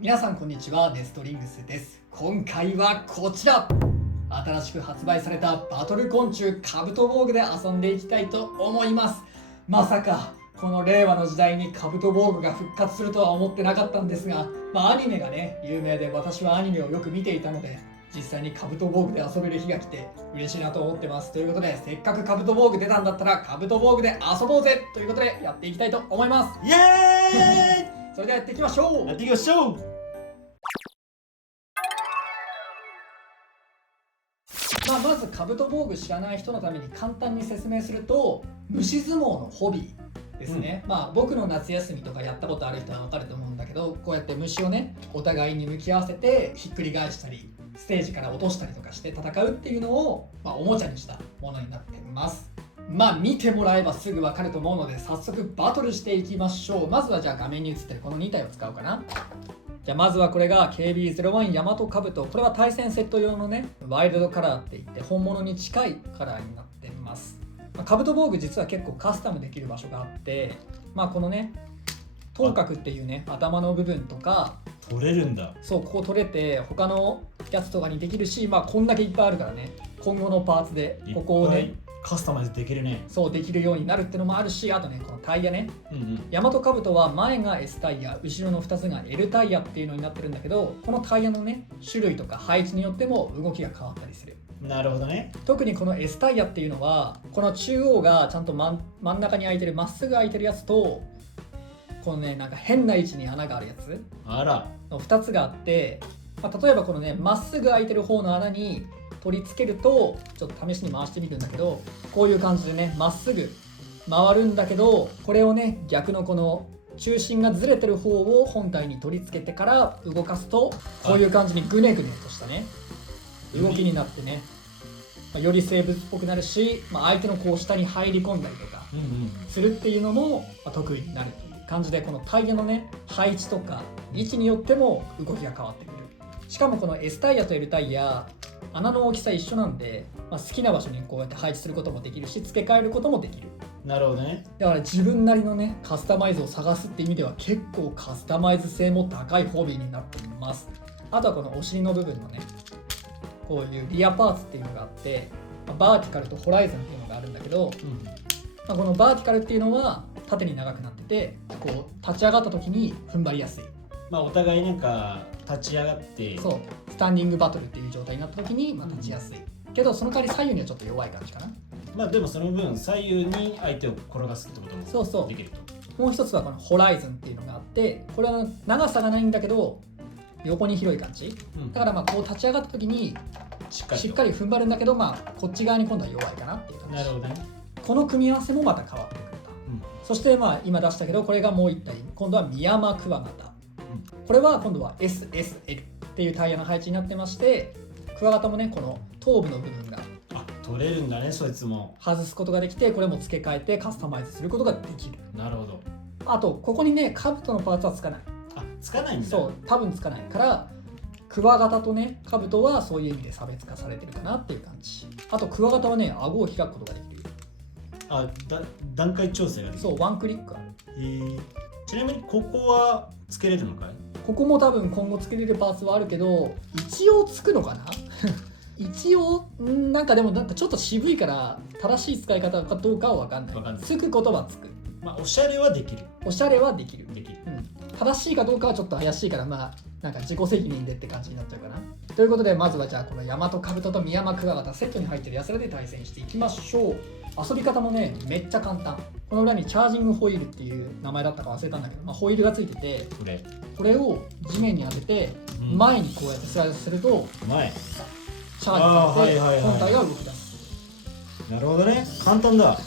皆さんこんにちは、ネストリングスです。今回はこちら、新しく発売されたバトル昆虫カブトボーグで遊んでいきたいと思います。まさかこの令和の時代にカブトボーグが復活するとは思ってなかったんですが、アニメがね有名で、私はアニメをよく見ていたので、実際にカブトボーグで遊べる日が来て嬉しいなと思ってます。ということで、せっかくカブトボーグ出たんだったらカブトボーグで遊ぼうぜということでやっていきたいと思います。イエーイそれではやっていきましょう。やっていきましょう。まずカブトボーグ知らない人のために簡単に説明すると、虫相撲のホビーですね。僕の夏休みとかやったことある人は分かると思うんだけど、こうやって虫をねお互いに向き合わせてひっくり返したりステージから落としたりとかして戦うっていうのを、おもちゃにしたものになってます。見てもらえばすぐ分かると思うので、早速バトルしていきましょう。まずはじゃあ画面に映ってるこの2体を使おうかな。じゃあまずはこれが KB01 ヤマトカブト。これは対戦セット用のねワイルドカラーっていって本物に近いカラーになっています。カブトボーグ実は結構カスタムできる場所があって、このね頭角っていうね頭の部分とか取れるんだ。そう、ここ取れて他のやつとかにできるし、こんだけいっぱいあるからね、今後のパーツでここをねカスタマイズできるね。そうできるようになるってのもあるし、あとねこのタイヤね、ヤマトカブトは前が S タイヤ、後ろの2つが L タイヤっていうのになってるんだけど、このタイヤのね種類とか配置によっても動きが変わったりする。なるほどね。特にこの S タイヤっていうのは、この中央がちゃんと真ん中に開いてる、まっすぐ開いてるやつと、このねなんか変な位置に穴があるやつの2つがあって、例えばこのねまっすぐ開いてる方の穴に取り付けると、ちょっと試しに回してみるんだけど、こういう感じでねまっすぐ回るんだけど、これをね逆のこの中心がずれてる方を本体に取り付けてから動かすと、こういう感じにグネグネとしたね動きになってね、より生物っぽくなるし、相手のこう下に入り込んだりとかするっていうのも得意になるという感じで、このタイヤのね配置とか位置によっても動きが変わってくる。しかもこの S タイヤと L タイヤ、穴の大きさ一緒なんで、好きな場所にこうやって配置することもできるし、付け替えることもできる。なるほどね。だから自分なりのねカスタマイズを探すって意味では結構カスタマイズ性も高いホビーになっています。あとはこのお尻の部分のねこういうリアパーツっていうのがあって、バーティカルとホライズンっていうのがあるんだけど、このバーティカルっていうのは縦に長くなってて、こう立ち上がった時に踏ん張りやすい。お互いなんか立ち上がって、そうスタンディングバトルっていう状態になった時に立ちやすい、けどその代わり左右にはちょっと弱い感じかな。でもその分左右に相手を転がすってこともできると。もう一つはこのホライズンっていうのがあって、これは長さがないんだけど横に広い感じ、だからこう立ち上がった時にしっかり踏ん張るんだけど、こっち側に今度は弱いかなっていう感じ。なるほどね。この組み合わせもまた変わってくると、そして今出したけど、これがもう一体、今度はミヤマクワガタ、これは今度は SSL っていうタイヤの配置になってまして、クワガタもねこの頭部の部分が取れるんだね。そいつも外すことができて、これも付け替えてカスタマイズすることができる。なるほど。あとここにねカブトのパーツはつかない。つかないんだ。そう、多分つかないから、クワガタとねカブトはそういう意味で差別化されてるかなっていう感じ。あとクワガタはね顎を開くことができる。段階調整ができる。そう、ワンクリックある。ちなみにここはつけれるのかい？ここも多分今後つけれるパーツはあるけど、一応つくのかな一応でもちょっと渋いから正しい使い方かどうかは分かんない。つくことはつく。おしゃれはできる。おしゃれはできる。正しいかどうかはちょっと怪しいから、自己責任でって感じになっちゃうかな。ということで、まずはじゃあこのヤマトカブトとミヤマクワガタセットに入ってるやつらで対戦していきましょう。遊び方もねめっちゃ簡単。この裏にチャージングホイールっていう名前だったか忘れたんだけど、ホイールがついてて、これを地面に当てて前にこうやってスライドするとチャージされて本体が動き出す。なるほどね。簡単だ。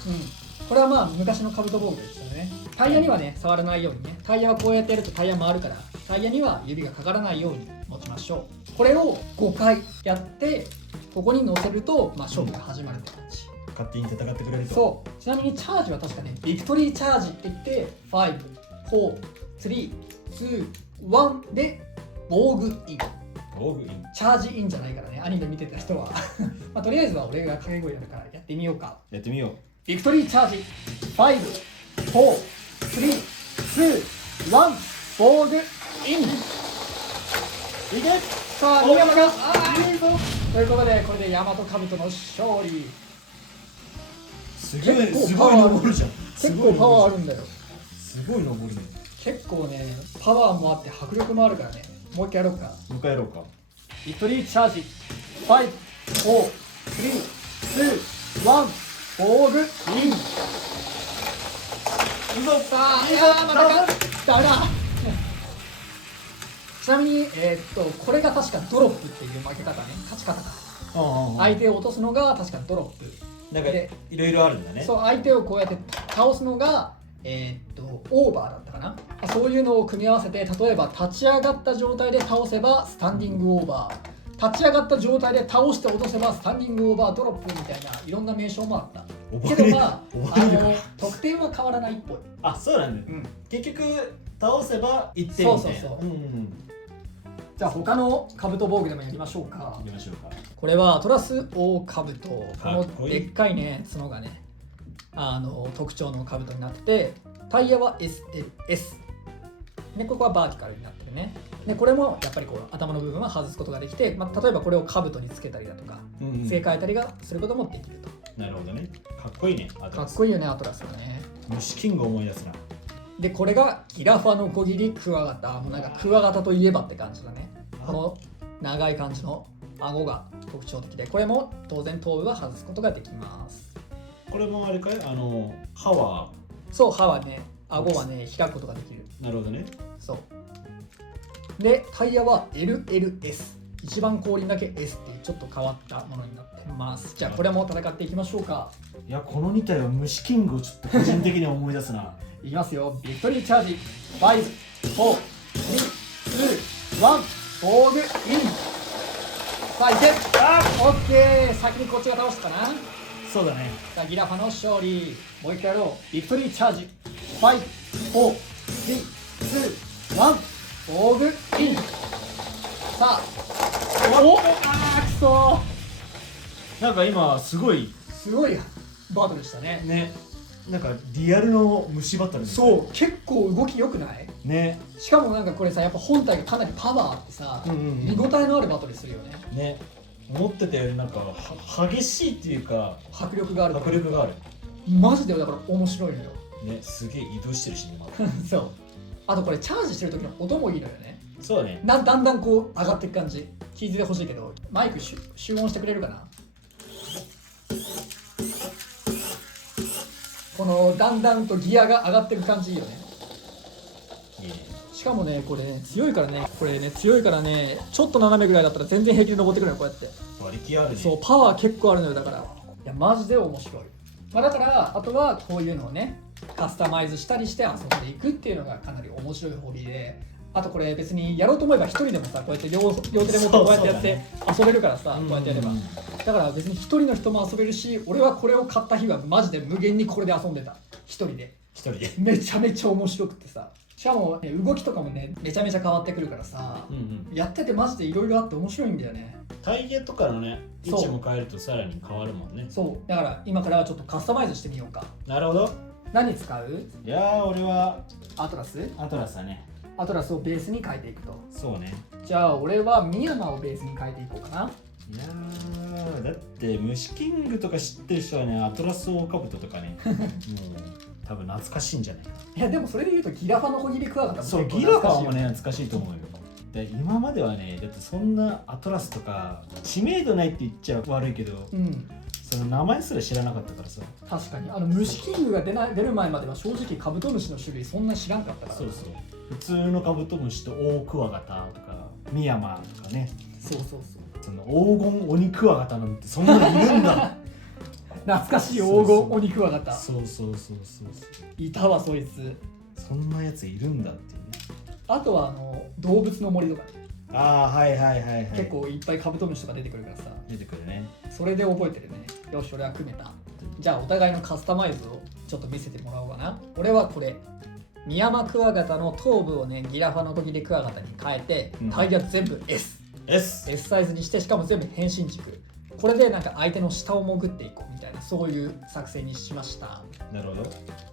これは昔のカブトボーグですよね。タイヤにはね触らないようにね、タイヤはこうやってやるとタイヤ回るから、タイヤには指がかからないように持ちましょう。これを5回やってここに乗せると、勝負が始まるって感じ。勝手に戦ってくれると。そう、ちなみにチャージは確かねビクトリーチャージって言って、5、4、3、2、1で防具イン。チャージインじゃないからね、アニメ見てた人はとりあえずは俺が掛け声やるからやってみようか。やってみよう。ビクトリーチャージ5、4、3、2、1、防具イン。いけ。さあ、宮山が、いいぞということで、これで大和兜の勝利。すごい、すごい登るじゃん。結構パワーあるんだよ。すごい登るね。結構ね、パワーもあって迫力もあるからね。もう一回やろうか。もう一回やろうか。ビクトリーチャージ。5、4、3、2、1、フォーグイン。さあ、いやー、まだか。ダメだ。ちなみに、これが確かドロップっていう負け方ね、勝ち方だ。相手を落とすのが確かドロップ。なんかいろいろあるんだね。そう、相手をこうやって倒すのが、オーバーだったかな。そういうのを組み合わせて、例えば立ち上がった状態で倒せばスタンディングオーバー、立ち上がった状態で倒して落とせばスタンディングオーバードロップみたいないろんな名称もあった。けどまあ、得点は変わらないっぽい。あ、そうなんだ、結局倒せば1点みたいな。そう。じゃあ他の兜防具でもやりましょうか。やりましょうか。これはアトラスオオカブト。このでっかいね角がね、特徴の兜になってて、タイヤは SLS。でここはバーティカルになってるね。でこれもやっぱりこう頭の部分は外すことができて、例えばこれを兜につけたりだとか、付け替えたりがすることもできると。なるほどね。かっこいいね。かっこいいよね、アトラスはね。虫キング思い出すな。でこれがギラファノコギリクワガタ。もうなんかクワガタといえばって感じだね。この長い感じの顎が特徴的で、これも当然頭部は外すことができます。これもあれかい、歯は。そう、歯はね、顎はね開くことができる。なるほどね。そうで、タイヤは LLS。一番後輪だけ S っていうちょっと変わったものになってます。じゃあこれも戦っていきましょうか。いや、この2体は虫キングをちょっと個人的に思い出すな。いきますよ。ビクトリーチャージ。5、4、3、2、1、フォーグイン。さあ、いけ。オッケー。先にこっちが倒したかな。そうだね。さあ、ギラファの勝利。もう一回やろう。ビクトリーチャージ。5、4、3、2、1、フォーグイン。さあ、おっ、くそー。なんか今すごいバトルでしたね。ね。なんかリアルの虫バトル。そう、結構動き良くないね。しかもなんかこれさ、やっぱ本体がかなりパワーあってさ、見応えのあるバトルするよね。ね。思ってたよりなんか激しいっていうか迫力がある。マジでだから面白いのよ。ね、すげえ移動してるし今。そう。あとこれチャージしてる時の音もいいのよね。そうだね。だんだんこう上がっていく感じ。聞いててほしいけど、マイク集音してくれるかな。このだんだんとギアが上がっていく感じいいよね。いいね。しかもね、これね強いからね、ちょっと斜めぐらいだったら全然平気で登ってくるのよ、こうやって。馬力あるね。そう、パワー結構あるのよ。だからいやマジで面白い。だからあとはこういうのをねカスタマイズしたりして遊んでいくっていうのがかなり面白いホビーで、あとこれ別にやろうと思えば一人でもさ、こうやって両手で持ってこうやってやって遊べるからさ、こうやってやれば。だから別に一人の人も遊べるし、俺はこれを買った日はマジで無限にこれで遊んでた。一人でめちゃめちゃ面白くてさ、しかも、ね、動きとかもねめちゃめちゃ変わってくるからさ、やっててマジでいろいろあって面白いんだよね。タイヤとかのね位置も変えるとさらに変わるもんね。そうだから今からちょっとカスタマイズしてみようか。なるほど。何使う？いやー、俺はアトラスだね。アトラスをベースに変えていくと。そうね。じゃあ俺はミヤマをベースに変えていこうかな。いやー、だって虫キングとか知ってる人はね、アトラスオオカブトとかねもう多分懐かしいんじゃないか。いやでもそれで言うとギラファのコギリクワガタもそう、ギラファもね懐かしいと思うよ。で今まではね、だってそんなアトラスとか知名度ないって言っちゃ悪いけど、その名前すら知らなかったからさ。確かに虫キングが出る前までは正直カブトムシの種類そんな知らんかったから。そうそう、普通のカブトムシとオオクワガタとかミヤマとかね。そうその黄金オニクワガタなんてそんなのいるんだ。懐かしい黄金オニクワガタ。そういたわ、そいつ。そんなやついるんだっていうね。あとは動物の森とかね。ああ、はい結構いっぱいカブトムシとか出てくるからさ。出てくるね。それで覚えてるね。よし、俺は組めた。じゃあお互いのカスタマイズをちょっと見せてもらおうかな。俺はこれミヤマクワガタの頭部をねギラファノコギリクワガタに変えて、タイヤ全部 S サイズにして、しかも全部変身軸。これでなんか相手の下を潜っていこうみたいな、そういう作戦にしました。なるほど。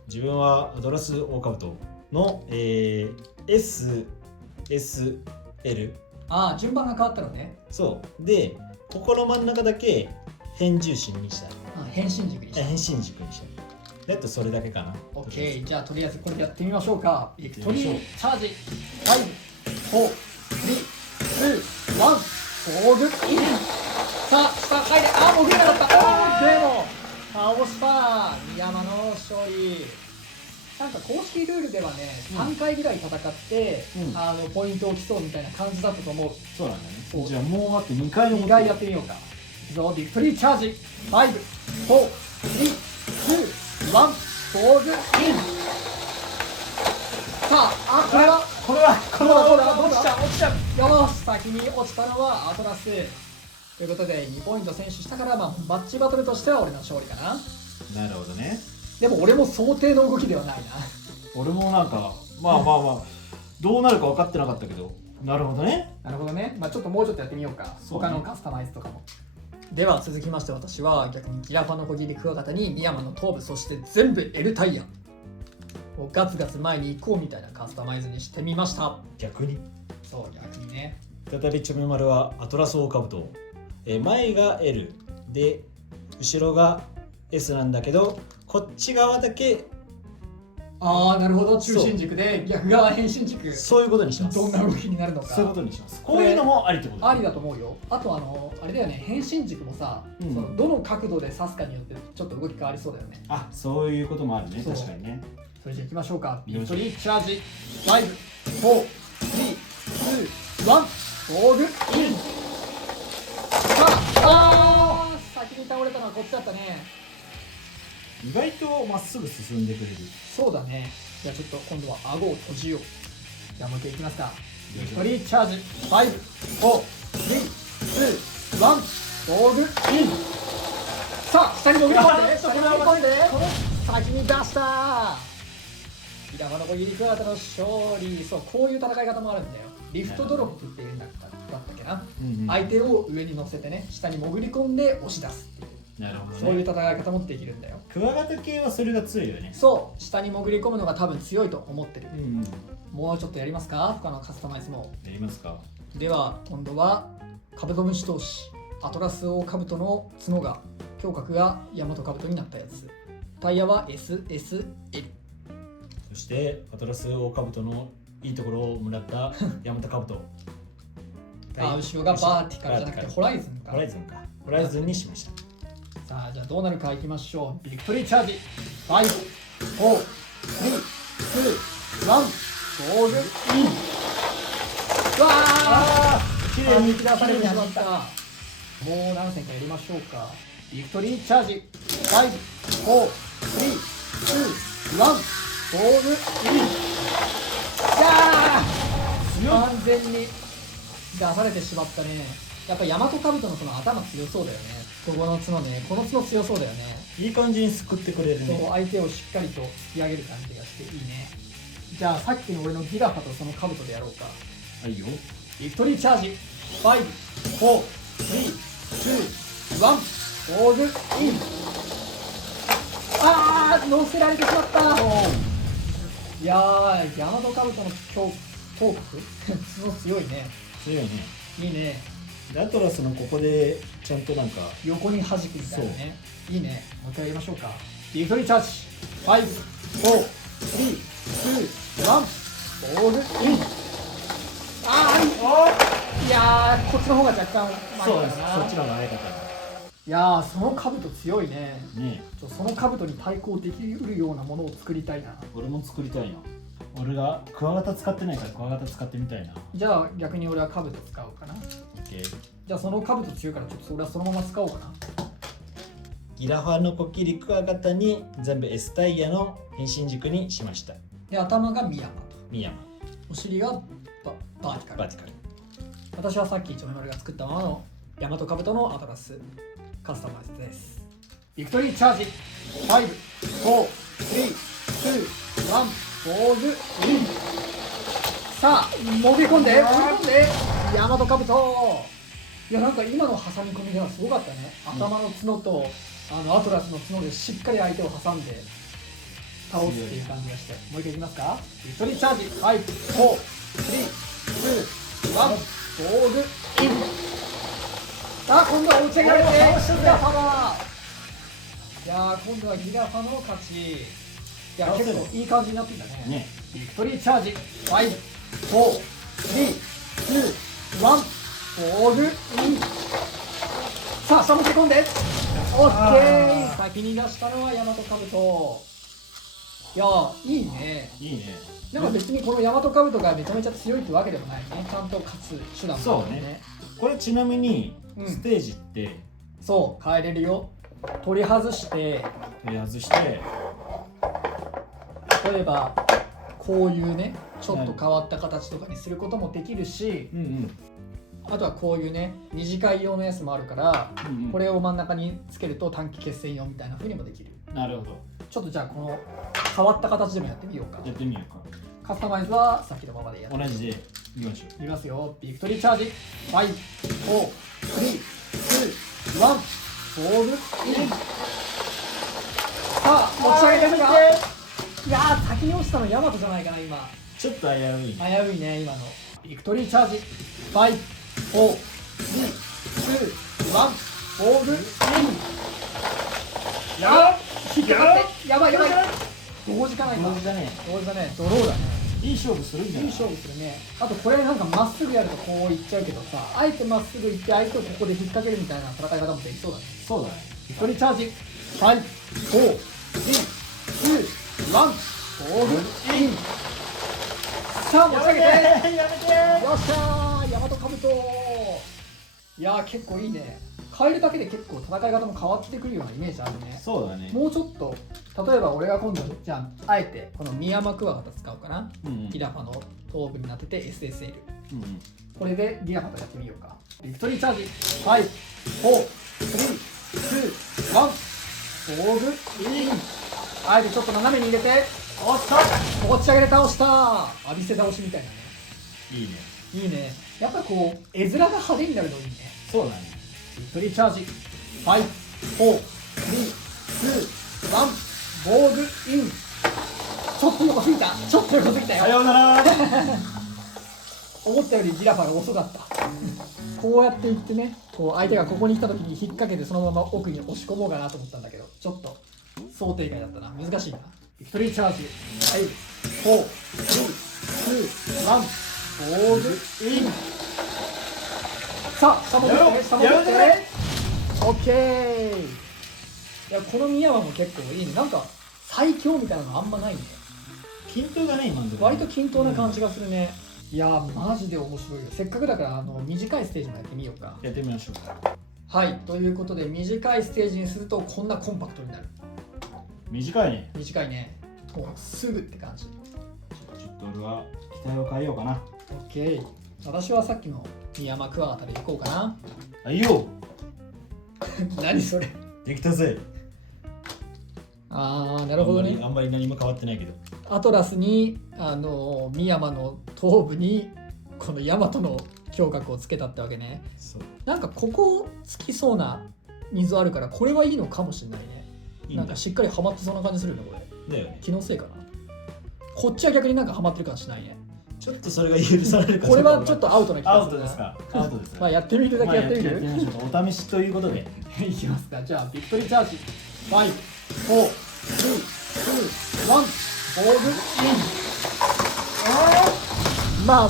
自分はアトラスオオカブトの、SSL ああ、順番が変わったのね。そうで、ここの真ん中だけ変重心にした。変身軸にした。変身軸にした。あとそれだけかな。オッケー、じゃあとりあえずこれでやってみましょうか。ビクトリーチャージ5、4、3、2、1、フォーグイン。さあ、下入れ。あ、もうグレなかった。でも倒した宮山の勝利。なんか公式ルールではね、3回ぐらい戦って、ポイントを競うみたいな感じだったと思う。そうなんだね。じゃあもうあと2回の2回やってみようか。いくぞ、ビクトリーチャージ5、4、3、2、1、フォーグイン。さあ、これは落ちちゃう。よし、先に落ちたのはアトラスということで2ポイント先取したから、マッチバトルとしては俺の勝利かな。なるほどね。でも俺も想定の動きではないな。俺もなんかどうなるか分かってなかったけど、なるほどね。ちょっともうちょっとやってみようか。そうね、他のカスタマイズとかも。では続きまして私は逆にギラファのコギリクワガタにミヤマの頭部、そして全部 L タイヤをガツガツ前に行こうみたいなカスタマイズにしてみました。逆にね。再びチョメマルはアトラスオオカブト、前が L で後ろが S なんだけど、こっち側だけなるほど、中心軸で逆側変身軸。そういうことにします。どんな動きになるのか。そういうことにします。こういうのもありってことありだと思うよ。あとあれだよね、変身軸もさ、そのどの角度で刺すかによってちょっと動き変わりそうだよね。そういうこともあるね。確かにね。それじゃあいきましょうか。ビクトリーチャージ5、4、3、2、1、フォーグイン。先に倒れたのはこっちだったね。意外とまっすぐ進んでくれる。そうだね。じゃあちょっと今度は顎を閉じよう。じゃあもう一回いきますか。ビクトリーチャージ5、4、3、2、1、フォーグイン。さあ、下に潜り込んで、先に出した。ギラファのコギリクワガタの勝利。そう、こういう戦い方もあるんだよ。リフトドロップっていうんだったっけな。相手を上に乗せてね、下に潜り込んで押し出すっていう。なるほどね。そういう戦い方もできるんだよ。クワガタ系はそれが強いよね。そう、下に潜り込むのが多分強いと思ってる。もうちょっとやりますか、他のカスタマイズも。やりますか。では今度はカブトムシ同士、アトラスオオカブトの角が、胸郭がヤマトカブトになったやつ。タイヤは SSL。 そしてアトラスオオカブトのいいところをもらったヤマトカブト。後ろがバーティカルじゃなくてホライズンか。ホライズンにしました。さあ、じゃあどうなるかいきましょう。ビクトリーチャージ5、4、3、2、1、フォーグイン。きれいに引き出されてしまった。もう何戦かやりましょうか。ビクトリーチャージ5、4、3、2、1、フォーグイン。完全に出されてしまったね。やっぱヤマトカブトのこの頭強そうだよね。ここの角ね、この角強そうだよね。いい感じにすくってくれるね。そう、相手をしっかりと突き上げる感じがしていいね。じゃあさっきの俺のギラファとそのカブトでやろうか。はいよ。ビクトリーチャージ5、4、3、2、1、フォーグイン。乗せられてしまった。いやー、ヤマトカブトの頭角角強いね。強いね。いいね。アトラスのここでちゃんとなんか横に弾くみたいなね。いいね。もう一回やりましょうか。ビクトリーチャージ5、4、3、2、1、フォーグイン。いやー、こっちの方が若干前だな。そっちの方が早かった。いやー、その兜強いね。その兜に対抗できるようなものを作りたいな。俺も作りたいな。俺がクワガタ使ってないからクワガタ使ってみたいな。じゃあ逆に俺は兜使おうかな。じゃあその兜強いからちょっと俺はそのまま使おうかな。ギラファのコキリクワガタに全部 S タイヤの変身軸にしました。で、頭がミヤマと。お尻がバーティカル。私はさっきチョメマルが作ったままのヤマトカブトのアトラスカスタマイズです。ビクトリーチャージ5、4、3、2、1、フォーグイン。さあ、潜り込んでヤマトカブト。いや、なんか今の挟み込みがすごかったね。頭の角とアトラスの角でしっかり相手を挟んで倒すっていう感じがして。もう一回いきますか。ビクトリーチャージ5、4、3、2、1、フォボールイン。あ、今度は打ち上げられてギラファだ。いやー、今度はギラファの勝ち。いや、結構いい感じになってきたね。ビクトリーチャージ。5、4、3、2、1、ボールイン。さあ、下持ち込んで。オッケー。先に出したのはヤマトカブト。いやー、いいね。いいね。なんか別にこのヤマトカブトがめちゃめちゃ強いってわけでもないね。ちゃんと勝つ手段もあるね。これちなみにステージって、そう変えれるよ。取り外して、例えばこういうねちょっと変わった形とかにすることもできるし、あとはこういうね二次会用のやつもあるから、これを真ん中につけると短期決戦用みたいな風にもできる。なるほど。ちょっとじゃあこの変わった形でもやってみようか。やってみようか。カスタマイズはさっきのままでやる。同じでいきましょう。いきますよ。ビクトリーチャージ。5、4、3、2、1、ボールイン。さあ持ち上げてるか。いやー、先に落ちたのヤマトじゃないかな。今ちょっと危うい。危ういね今の。ビクトリーチャージ。5、4、3、2、1、ボールイン。引っかかって、やばい。同時かないか。同時だね。ドローだね。いい勝負するんじゃない？いい勝負するね。あとこれなんかまっすぐやるとこういっちゃうけどさ、あえてまっすぐ行って相手をここで引っ掛けるみたいな戦い方もできそうだね。そうだね。ビクトリーチャージ。5、4、3、2、1、ボールイン。さあ持ち上げて。よっしゃー、ヤマトカブト。いやー、結構いいね。変えるだけで結構戦い方も変わってくるようなイメージあるね。そうだね。もうちょっと、例えば俺が今度じゃああえてこのミヤマクワガタ使おうかな。ギラファの頭部になってて SSL、これでギラファとやってみようか。ビクトリーチャージ。5、4、3、2、1、ボールイン。あえてちょっと斜めに入れて押した。持ち上げて倒した。浴びせ倒しみたいなね。いいね。いいね。やっぱこう絵面が派手になるのいいね。そうだね。ビクトリーチャージ。5、4、3、2、1、ボールイン。ちょっと横すぎたよ。さようなら。思ったよりギラファが遅かった。こうやっていってね、こう相手がここに来た時に引っ掛けてそのまま奥に押し込もうかなと思ったんだけど、ちょっと想定外だったな。難しいな。ビクトリーチャージ。はい、4、3、2、1、ボールイン。さあ、下戻って、オッケー。いや、この宮はも結構いいね。なんか最強みたいなのあんまないね。均等だね今のところ。割と均等な感じがするね。いやー、マジで面白いよ。せっかくだから短いステージもやってみようか。やってみましょう。はい、ということで短いステージにするとこんなコンパクトになる。短いね。短いね。もうすぐって感じ。ちょっと俺は機体を変えようかな。オッケー。私はさっきのミヤマクワガタで行こうかな。あいよ。何それ。できたぜ。あー、なるほどね。あんまり何も変わってないけど。アトラスにミヤマの頭部にこのヤマトの胸郭をつけたってわけね。そう。なんかここつきそうな溝あるからこれはいいのかもしれないね。なんかしっかりはまってそうな感じするよねこれ。だよね。気のせいかな。こっちは逆になんかはまってる感じしないね。ちょっとそれが許されるか。これはちょっとアウトな気がアウするな。トですか。アウトです。まあやってみるだけやってみる。やってみましょうか。お試しということで。いきますか。じゃあビクトリーチャージ。5、4、3、2、1、ボールイン。まあ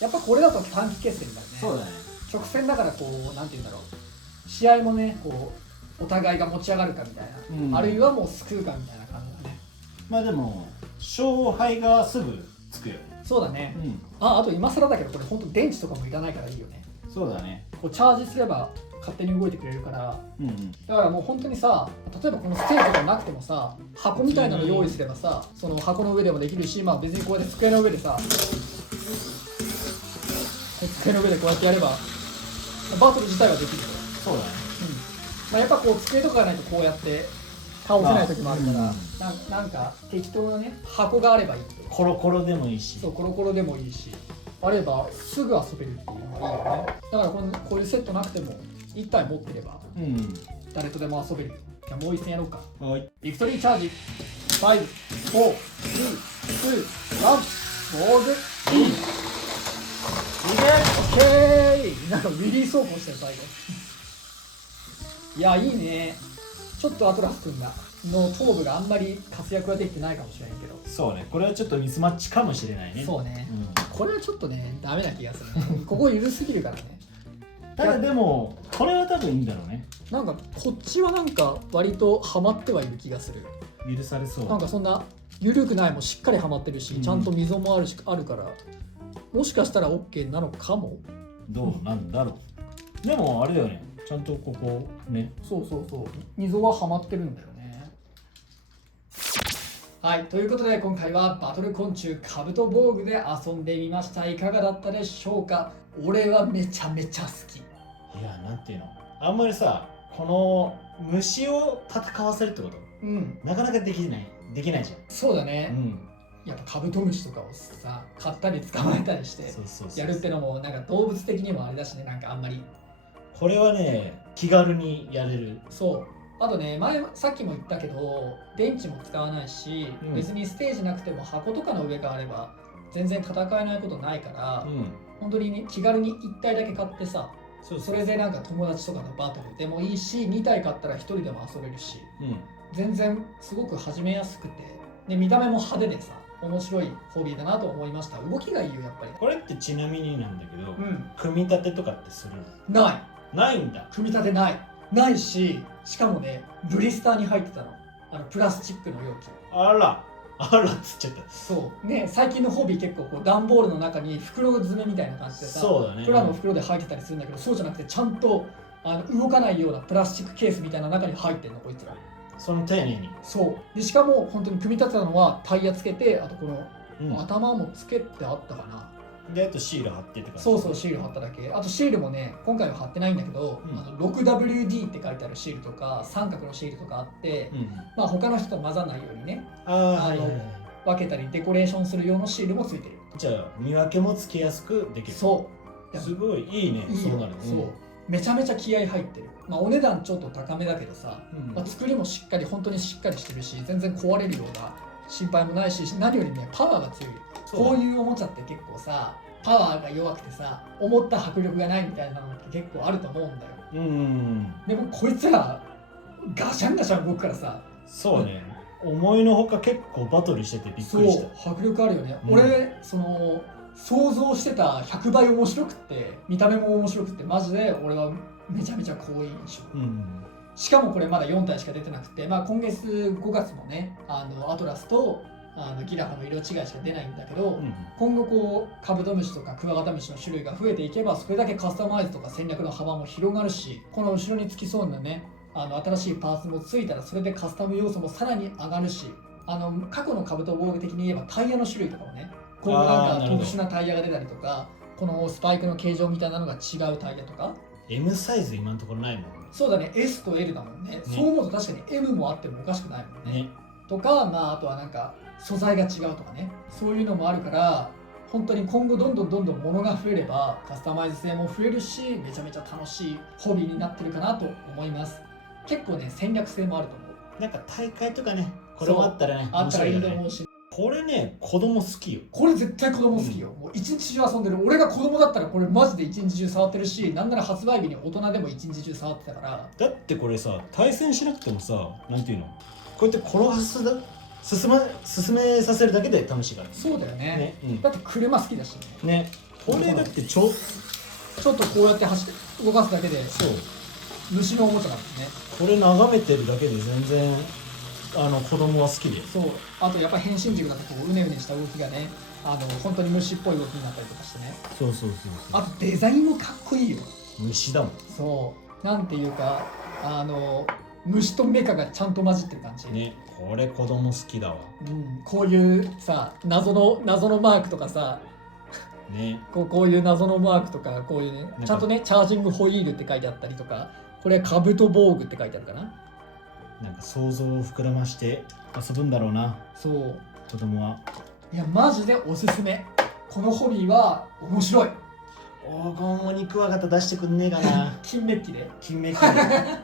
やっぱこれだと短期決戦になるね。そうだね。直線だからこうなんていうんだろう。試合もねこうお互いが持ち上がるかみたいな、あるいはもう救うかみたいな感じだね。まあでも勝敗がすぐつくよね。そうだね。あと今更だけどこれ本当電池とかもいらないからいいよね。そうだね。こうチャージすれば勝手に動いてくれるから、だからもう本当にさ、例えばこのステージとかなくてもさ、箱みたいなの用意すればさ、その箱の上でもできるし、まあ別にこうやって机の上でさ、机の上でこうやってやればバトル自体はできるよ。そうだね。まあやっぱこう机とかがないとこうやって倒せない時もあるから、なんか適当なね箱があればいい。コロコロでもいいし。そう、コロコロでもいいし、あればすぐ遊べるっていうのがいいよね。だからこういうセットなくても1体持ってれば誰とでも遊べるよ。じゃあもう一戦やろうか。はい。ビクトリーチャージ。5、4、3、2、1、ボールイン。なんかウィリー走行してる最後。いやいいね。ちょっとアトラス君がの頭部があんまり活躍はできてないかもしれんけど。そうね、これはちょっとミスマッチかもしれないね。そうね、これはちょっとねダメな気がする、ね、ここ緩すぎるからね。ただでもこれは多分いいんだろうね。なんかこっちはなんか割とハマってはいる気がする。許されそう。なんかそんな緩くないもしっかりハマってるし、ちゃんと溝もあるから、もしかしたら OK なのかも。どうなんだろう。でもあれだよね、ちゃんとここね。そう溝はハマってるんだよね。はい、ということで今回はバトル昆虫カブトボーグで遊んでみました。いかがだったでしょうか。俺はめちゃめちゃ好き。いや、なんていうの、あんまりさ、この虫を戦わせるってこと、なかなかできないじゃん。そうだね、やっぱカブトムシとかをさ買ったり捕まえたりしてやるってのもなんか動物的にもあれだしね、なんかあんまりこれはね気軽にやれる。そう、あとねさっきも言ったけど電池も使わないし、別にステージなくても箱とかの上があれば全然戦えないことないから、本当に、ね、気軽に1体だけ買ってさ、それでなんか友達とかのバトルでもいいし、2体買ったら1人でも遊べるし、全然すごく始めやすくて、で見た目も派手でさ面白いホビーだなと思いました。動きがいいよやっぱり。これってちなみになんだけど、組み立てとかってする？ないんだ。組み立てないし、しかもねブリスターに入ってたの、プラスチックの容器。あらっつっちゃった。そうね、最近のホビー結構こう段ボールの中に袋詰めみたいな感じでさ、そうだね、プラの袋で入ってたりするんだけど、そうじゃなくてちゃんと動かないようなプラスチックケースみたいな中に入ってんのこいつら。その丁寧に。そうで、しかも本当に組み立てたのはタイヤつけて、あとこの、頭もつけてあったかな。であとシール貼ってって感じ。そうシール貼っただけ。あとシールもね今回は貼ってないんだけど、6WD って書いてあるシールとか三角のシールとかあって、まあ他の人と混ざらないようにね、分けたりデコレーションする用のシールもついてる。じゃあ見分けもつけやすくできる。そうすごいいいね。そうなる。そうめちゃめちゃ気合入ってる。まあお値段ちょっと高めだけどさ、作りもしっかり本当にしっかりしてるし、全然壊れるような心配もないし、何よりねパワーが強い。こういうおもちゃって結構さパワーが弱くてさ思った迫力がないみたいなのって結構あると思うんだよ。でもこいつらガシャンガシャン動くからさ。そうね、思いのほか結構バトルしててびっくりした。そう迫力あるよね。俺その想像してた100倍面白くって見た目も面白くってマジで俺はめちゃめちゃ好印象。しかもこれまだ4体しか出てなくて、まあ、今月5月もねアトラスとギラファの色違いしか出ないんだけど、今後こうカブトムシとかクワガタムシの種類が増えていけばそれだけカスタマイズとか戦略の幅も広がるし、この後ろにつきそうなね新しいパーツもついたらそれでカスタム要素もさらに上がるし、過去のカブトボーグ的に言えばタイヤの種類とかもね、今後なんか特殊なタイヤが出たりとか、このスパイクの形状みたいなのが違うタイヤとか。 M サイズ今のところないもん。そうだね、 S と L だもんね。そう思うと確かに M もあってもおかしくないもんね。とか、まああとはなんか素材が違うとかね、そういうのもあるから、本当に今後どんどん物が増えればカスタマイズ性も増えるし、めちゃめちゃ楽しいホビーになってるかなと思います。結構ね戦略性もあると思う。なんか大会とかね、これもあったらね、あったらいいと思うし、これね子供好きよ。これ絶対子供好きよ。もう一日中遊んでる。俺が子供だったらこれマジで一日中触ってるし、なんなら発売日に大人でも一日中触ってたから。だってこれさ、対戦しなくてもさ、なんていうの、こうやって転がすだ進めさせるだけで楽しいから。そうだよね。だって車好きだしね。これだってちょっとこうやって動かすだけで、そう虫のおもちゃなんですね。これ眺めてるだけで全然子供は好きで。そう、あとやっぱ変身軸だとこううねうねした動きがね、本当に虫っぽい動きになったりとかしてね。そうあとデザインもかっこいいよ。虫だもん。そうなんていうか虫とメカがちゃんと混じってる感じね。これ子供好きだわ。こういうさ謎のマークとかさね、こういう謎のマークとか、こういうねちゃんとねチャージングホイールって書いてあったりとか、これカブト防具って書いてあるかな。なんか想像を膨らまして遊ぶんだろうな。そう子供は。いやマジでおすすめ。このホビーは面白い。黄金お肉輪型出してくんねえかな。金メッキで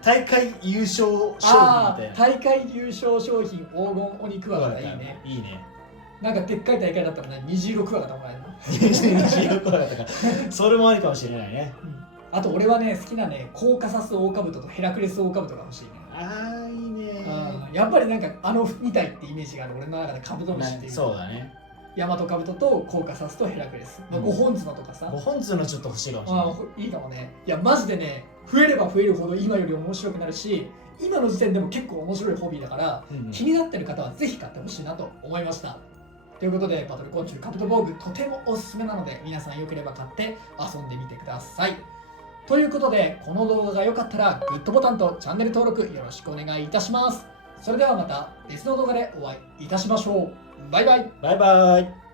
大会優勝商品みたいな。大会優勝商品黄金お肉輪型いいね。いいね。なんかでっかい大会だったらね、虹色クワガタもらえるの。虹色クワガタか。それもありかもしれないね。あと俺はね好きなねコーカサスオオカブトとヘラクレスオオカブトが欲しいね。ああいいね。やっぱりなんかみたいってイメージがある俺の中でカブトムシっていう。そうだね。ヤマトカブトとコーカサスとヘラクレス、5本角とかさ。5本角ちょっと欲しいかもしれない。いいかもね。いやマジでね増えれば増えるほど今より面白くなるし、今の時点でも結構面白いホビーだから、気になってる方はぜひ買ってほしいなと思いました。ということでバトル昆虫カブト防具とてもおすすめなので皆さんよければ買って遊んでみてください。ということでこの動画が良かったらグッドボタンとチャンネル登録よろしくお願いいたします。それではまた別の動画でお会いいたしましょう。バイバイ。バイバイ。